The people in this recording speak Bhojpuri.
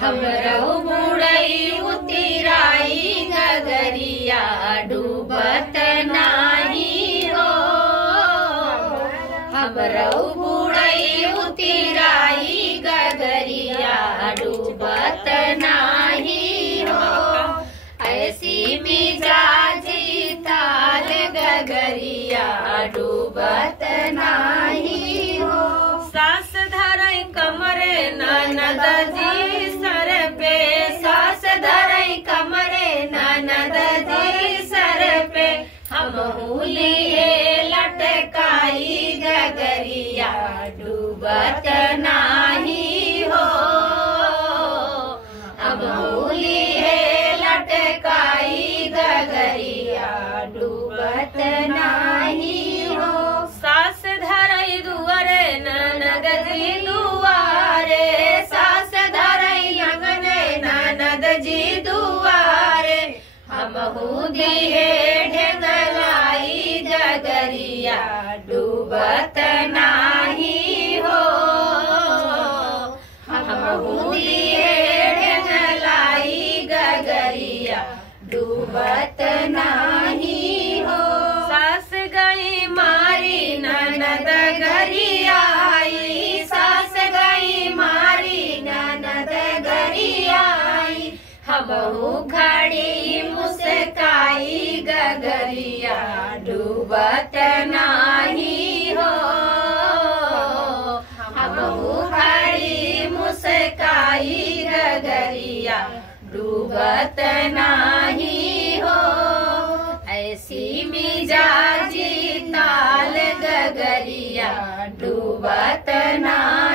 हमरऊ बुढ़ई उतिराई गगरिया डूबत नाही हो। हमरऊ बुढ़ई उतिराई गगरिया डूबत नाही हो। ऐसी मिजाजी ताल गगरिया डूबत नाही हो। सास धरई कमरे ननद जी सर पे, सास धरई कमरे ननद जी सर पे, हम लिए लटकाई गगरिया डूबत नाही हो। हम लिए लटकाई गगरिया डूबत नाही हो। सास धरई दुआरे ननद जी दुआरे, सास धरई अंगने ननद जी दुआरे, हमहू दिए ढेंगलाई गगरिया डूबत नाही हो। हमहू दिए ढेंगलाई गगरिया डूबत नाही हो। सास गई मारी ननद घरी आई, सास गई मारी ननद घरी आई, हमहू खड़ी मुस्काई गगरिया डूबत नाही हो। हमहू खड़ी मुस्काई गगरिया डूबत नाही हो। ऐसी मिजाजी ताल गगरिया डूबत नाही।